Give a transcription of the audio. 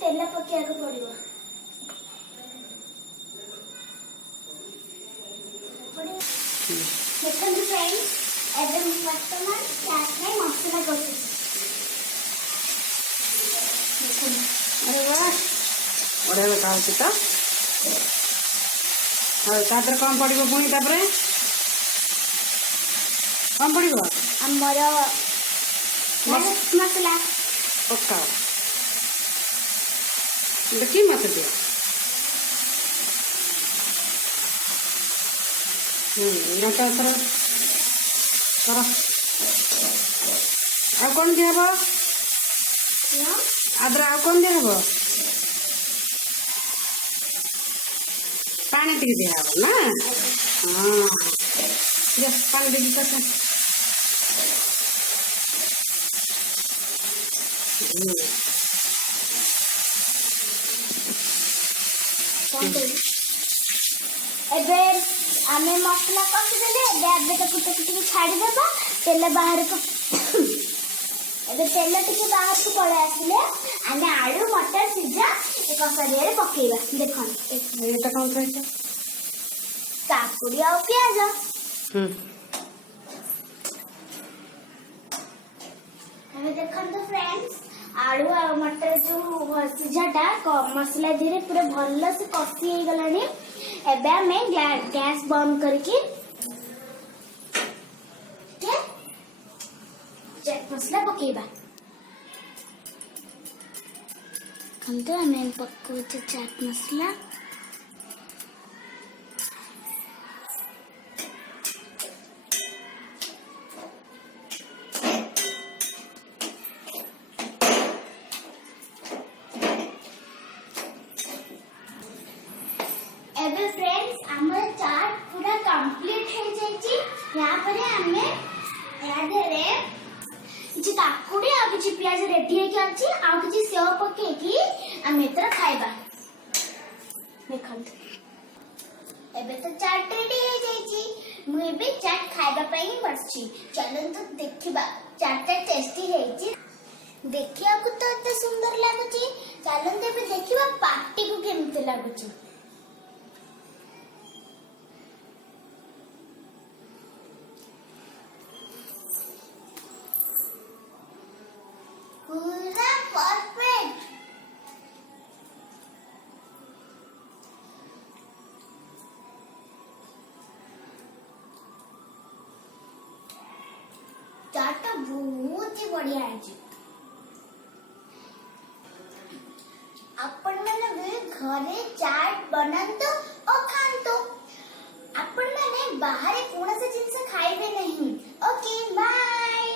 तेल पकेया पड़ो देखते फ्रेंड्स एवं वर्तमान चाट में मसला कर अरे वाह बढ़िया देखा तो तापर कौन पड़ो पुणी तापर कौन पड़ो आमर मसला पक्का कि मत दिया घंटा थर कर आ कौन दिहब आद्रा आ कौन दिहब पानी टी दिहब ना हाँ पानी दे आमे मसला कषिदे छाड़ीदेव तेल बाहर को तेल टी बाहर को पड़े आसिले आमे आलू मटर सीझा कषारिया पकेबा देखो एटा कौन कहछ काकुड़ी और प्याज हमें देखो तो फ्रेंड्स आलू और मटर जो सीझाटा मसला धीरे पूरा भल से कषि हो गलानी एबे हमें गैस बंद करके चाट मसला पकेबा हम तो हमें पक्को चाट मसला एबे फ्रेंड्स हमर चाट पूरा कंप्लीट हो जाइछि यहाँ पर हमें यादरे किछि काकुड़ी आ किछि प्याज रेडी हे अछि आ किछि सेव पके कि हम एतर खाइबा देखंत एबे तो चाट रेडी हो जाइछि मुई भी चाट खाइबा पई बसछि चलन तो देखिबा चाट टेस्टी हेछि देखिया को तो एते सुंदर लागुछि चलन तो एबे देखिबा पार्टी को केमते लागुछि पूरा परफेक्ट चाट बहुत ही बढ़िया है अपन मैंने भी घरे चाट बनातो और खातो अपन मैंने बाहर कौन सा जिनसे खाइबे नहीं ओके बाय।